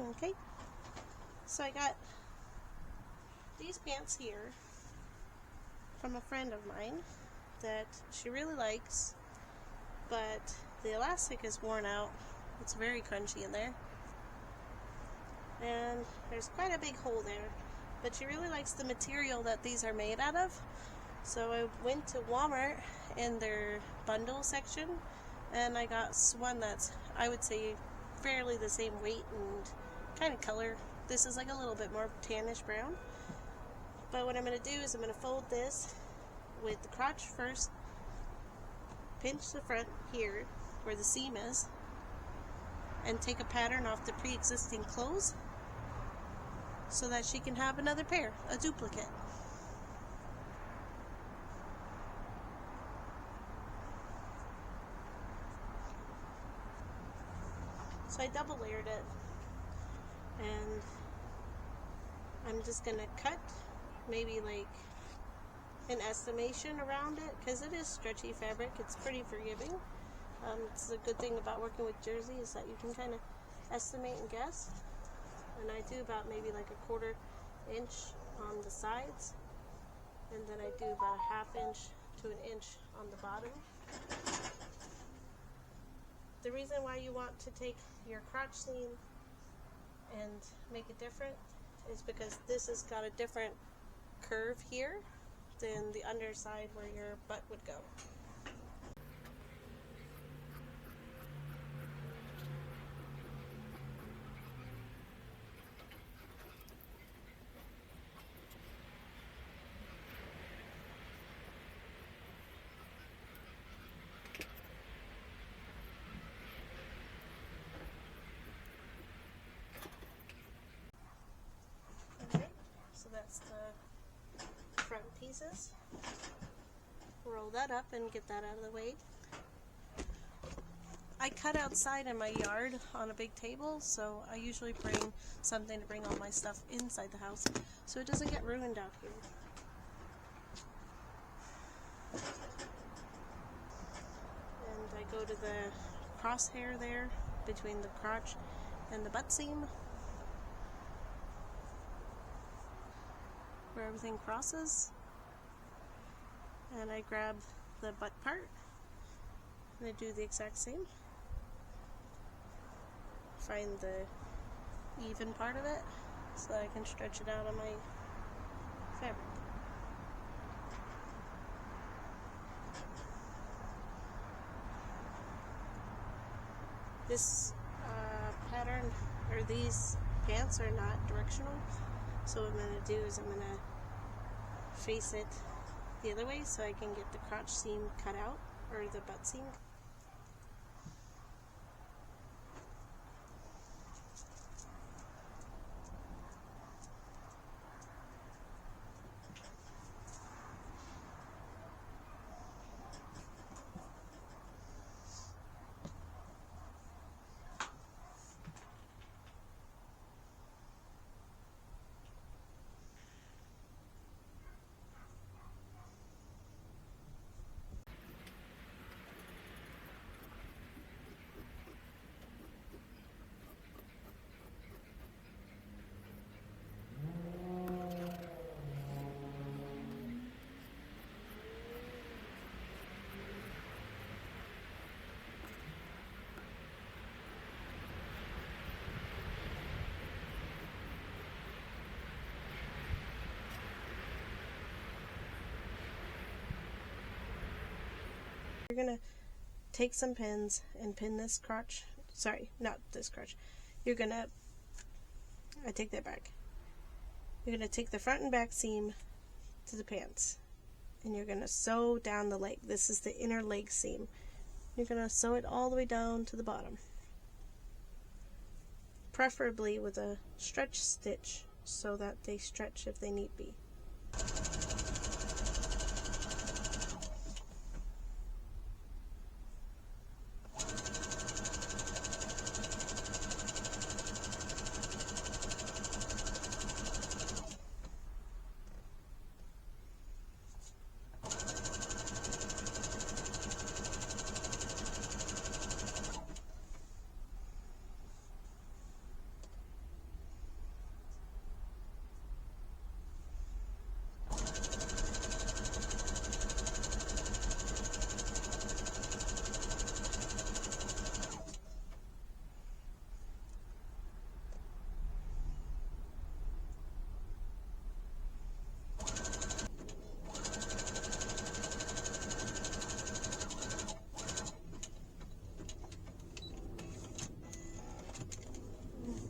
Okay, so I got these pants here from a friend of mine that she really likes, but the elastic is worn out. It's very crunchy in there, and there's quite a big hole there, but she really likes the material that these are made out of. So I went to Walmart in their bundle section, and I got one that's, I would say, fairly the same weight and kind of color. This is like a little bit more tannish brown. But what I'm going to do is I'm going to fold this with the crotch first, pinch the front here where the seam is, and take a pattern off the pre-existing clothes so that she can have another pair, a duplicate. So I double layered it, and I'm just going to cut maybe like an estimation around it, because it is stretchy fabric. It's pretty forgiving. It's a good thing about working with jersey is that you can kind of estimate and guess. And I do about maybe like a 1/4 inch on the sides, and then I do about a 1/2 inch to an inch on the bottom. The reason why you want to take your crotch seam and make it different is because this has got a different curve here than the underside where your butt would go. Okay, so that's the front pieces. Roll that up and get that out of the way. I cut outside in my yard on a big table, so I usually bring something to bring all my stuff inside the house so it doesn't get ruined out here. And I go to the crosshair there between the crotch and the butt seam, where everything crosses, and I grab the butt part and I do the exact same. Find the even part of it so that I can stretch it out on my fabric. This pattern, or these pants, are not directional, so what I'm going to do is I'm going to face it the other way so I can get the crotch seam cut out, or the butt seam. You're going to take some pins and pin this crotch. Sorry, not this crotch. You're going to, I take that back. You're going to take the front and back seam to the pants, and you're going to sew down the leg. This is the inner leg seam. You're going to sew it all the way down to the bottom, preferably with a stretch stitch so that they stretch if they need be.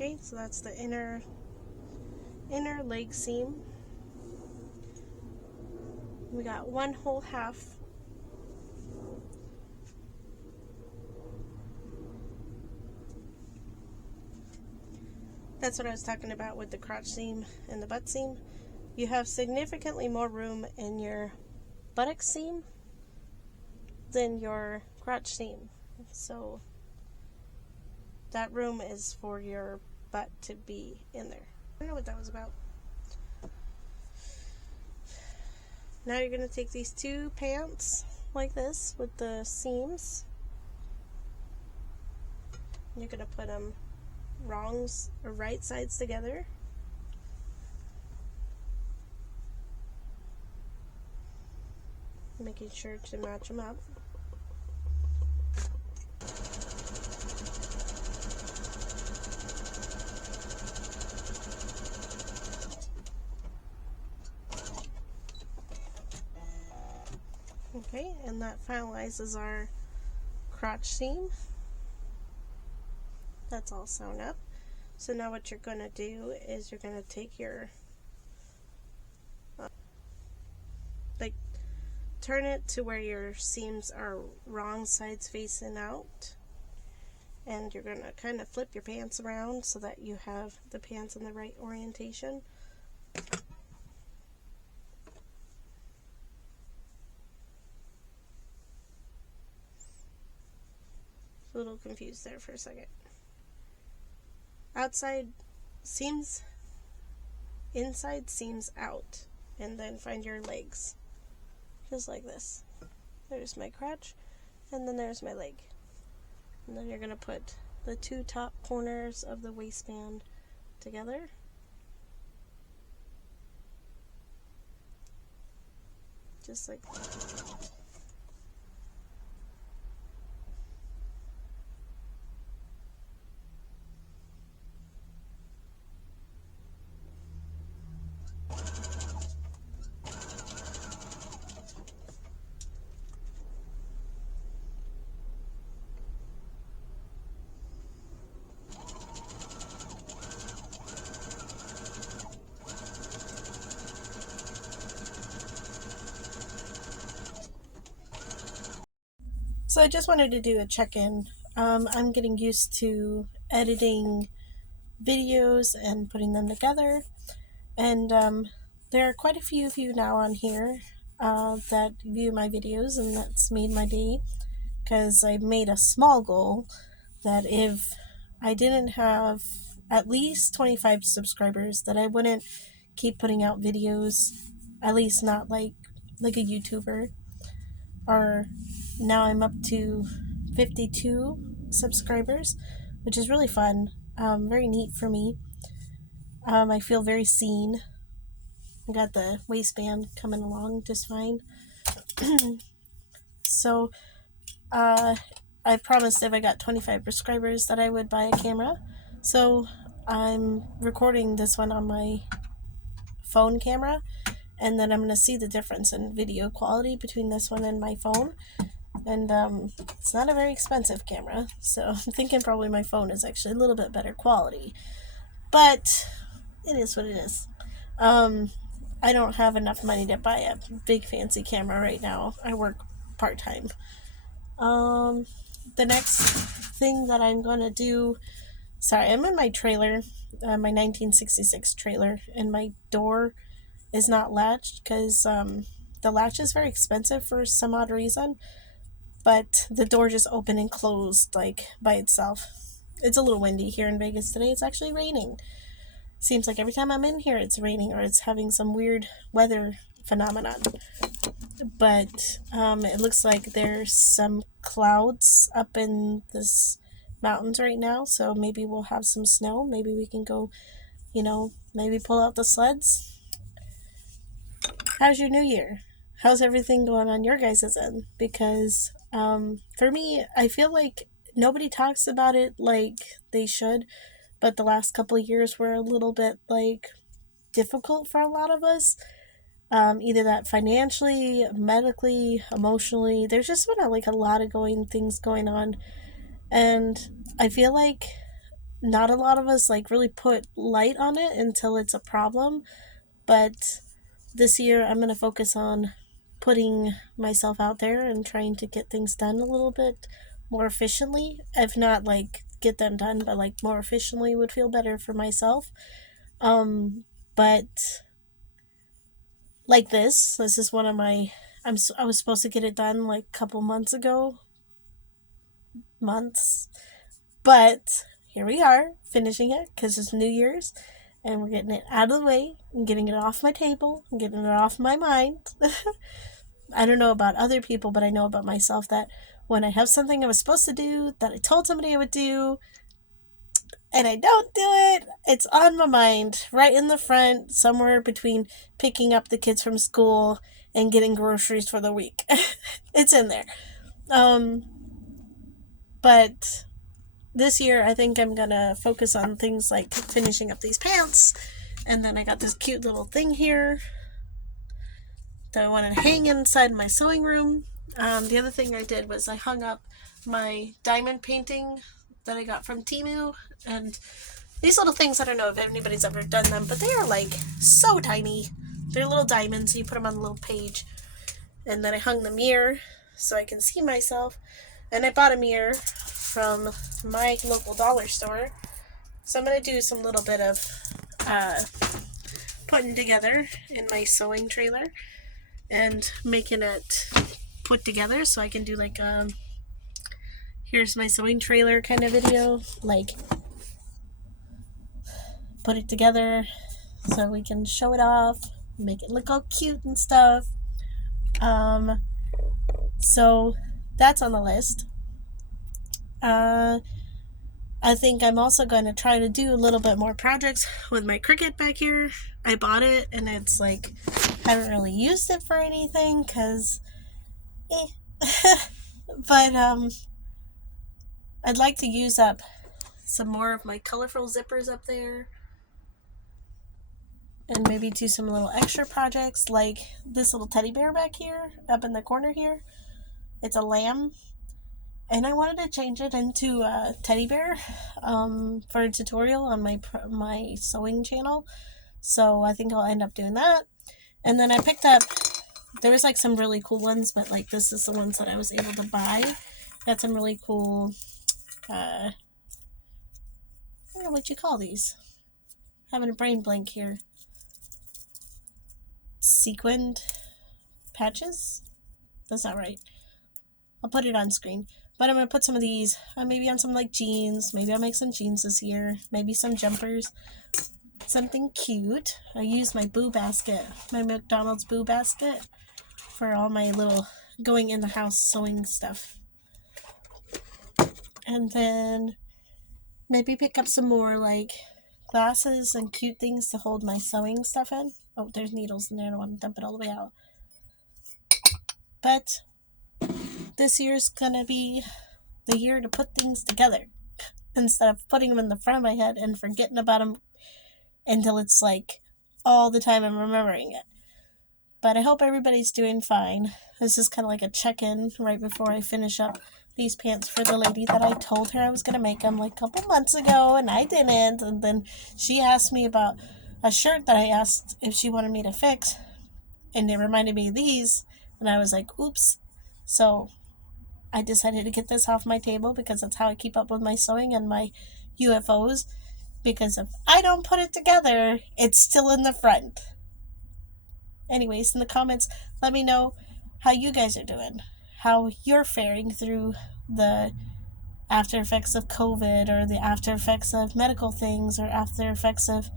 Okay, so that's the inner leg seam. We got 1 whole half. That's what I was talking about with the crotch seam and the butt seam. You have significantly more room in your buttock seam than your crotch seam. So that room is for your butt to be in there. I don't know what that was about. Now you're going to take these 2 pants like this with the seams. You're going to put them right sides together. Making sure to match them up. Okay, and that finalizes our crotch seam. That's all sewn up. So now what you're going to do is you're going to take your, turn it to where your seams are wrong sides facing out. And you're going to kind of flip your pants around so that you have the pants in the right orientation. A little confused there for a second. Outside seams, inside seams out, and then find your legs. Just like this. There's my crotch, and then there's my leg. And then you're going to put the 2 top corners of the waistband together. Just like that. So I just wanted to do a check-in. I'm getting used to editing videos and putting them together, and there are quite a few of you now on here that view my videos, and that's made my day, because I made a small goal that if I didn't have at least 25 subscribers, that I wouldn't keep putting out videos, at least not like a YouTuber. Or now I'm up to 52 subscribers, which is really fun, very neat for me. I feel very seen. I got the waistband coming along just fine. So I promised if I got 25 subscribers that I would buy a camera. So I'm recording this one on my phone camera, and then I'm going to see the difference in video quality between this one and my phone. And it's not a very expensive camera, so I'm thinking probably my phone is actually a little bit better quality. But it is what it is. I don't have enough money to buy a big fancy camera right now. I work part-time. The next thing that I'm going to do... Sorry, I'm in my trailer, my 1966 trailer, and my door is not latched because the latch is very expensive for some odd reason, but the door just opened and closed like by itself. It's a little windy here in Vegas today. It's actually raining. Seems like every time I'm in here it's raining, or it's having some weird weather phenomenon. But it looks like there's some clouds up in this mountains right now, so maybe we'll have some snow. Maybe we can go, maybe pull out the sleds. How's your new year? How's everything going on your guys' end? Because for me, I feel like nobody talks about it like they should, but the last couple of years were a little bit difficult for a lot of us. Either that financially, medically, emotionally. There's just been a lot of things going on, and I feel like not a lot of us like really put light on it until it's a problem. But this year I'm going to focus on putting myself out there and trying to get things done a little bit more efficiently. If not like get them done, but like more efficiently would feel better for myself. But like this is one of my I was supposed to get it done like a couple months ago, months, but here we are finishing it because it's New Year's and we're getting it out of the way and getting it off my table and getting it off my mind. I don't know about other people, but I know about myself that when I have something I was supposed to do that I told somebody I would do and I don't do it, it's on my mind right in the front, somewhere between picking up the kids from school and getting groceries for the week. It's in there. But this year I think I'm gonna focus on things like finishing up these pants, and then I got this cute little thing here that I want to hang inside my sewing room. The other thing I did was I hung up my diamond painting that I got from Temu, and these little things, I don't know if anybody's ever done them, but they are like so tiny. They're little diamonds, you put them on a little page, and then I hung the mirror so I can see myself, and I bought a mirror from my local dollar store, so I'm going to do some little bit of putting together in my sewing trailer and making it put together so I can do like here's my sewing trailer kind of video, like put it together so we can show it off, make it look all cute and stuff. So that's on the list. I think I'm also going to try to do a little bit more projects with my Cricut back here. I bought it and it's like, I haven't really used it for anything because, but I'd like to use up some more of my colorful zippers up there and maybe do some little extra projects like this little teddy bear back here up in the corner here. It's a lamb. And I wanted to change it into a teddy bear for a tutorial on my sewing channel. So I think I'll end up doing that. And then I picked up, there was like some really cool ones, but like this is the ones that I was able to buy. Got some really cool, I don't know what you call these. Having a brain blank here. Sequined patches? That's not right. I'll put it on screen. But I'm going to put some of these maybe on some like jeans. Maybe I'll make some jeans this year. Maybe some jumpers. Something cute. I use my Boo basket. My McDonald's Boo basket. For all my little going in the house sewing stuff. And then maybe pick up some more like glasses and cute things to hold my sewing stuff in. Oh, there's needles in there. I don't want to dump it all the way out. But this year's gonna be the year to put things together instead of putting them in the front of my head and forgetting about them until it's like all the time I'm remembering it. But I hope everybody's doing fine. This is kind of like a check-in right before I finish up these pants for the lady that I told her I was gonna make them like a couple months ago and I didn't, and then she asked me about a shirt that I asked if she wanted me to fix, and it reminded me of these, and I was like, oops. So I decided to get this off my table because that's how I keep up with my sewing and my UFOs, because if I don't put it together, it's still in the front. Anyways, in the comments, let me know how you guys are doing, how you're faring through the after effects of COVID or the after effects of medical things or after effects of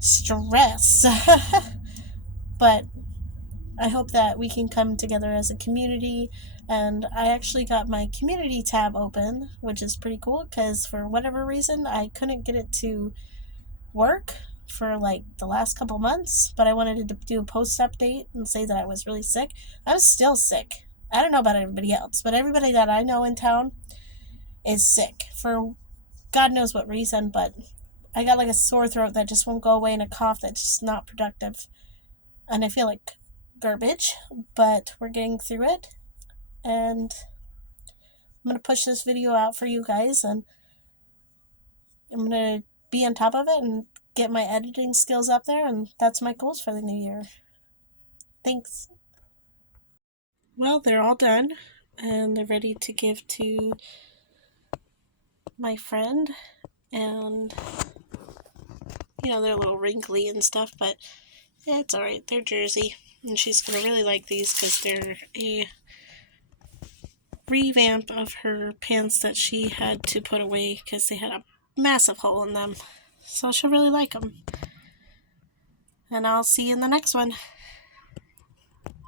stress. But I hope that we can come together as a community, and I actually got my community tab open, which is pretty cool because for whatever reason I couldn't get it to work for like the last couple months, but I wanted to do a post update and say that I was really sick. I'm still sick. I don't know about everybody else, but everybody that I know in town is sick for God knows what reason, but I got like a sore throat that just won't go away and a cough that's just not productive, and I feel like garbage, but we're getting through it, and I'm going to push this video out for you guys, and I'm going to be on top of it and get my editing skills up there, and that's my goals for the new year. Thanks. Well, they're all done, and they're ready to give to my friend, and they're a little wrinkly and stuff, but it's alright. They're jersey, and she's gonna really like these because they're a revamp of her pants that she had to put away because they had a massive hole in them. So she'll really like them. And I'll see you in the next one.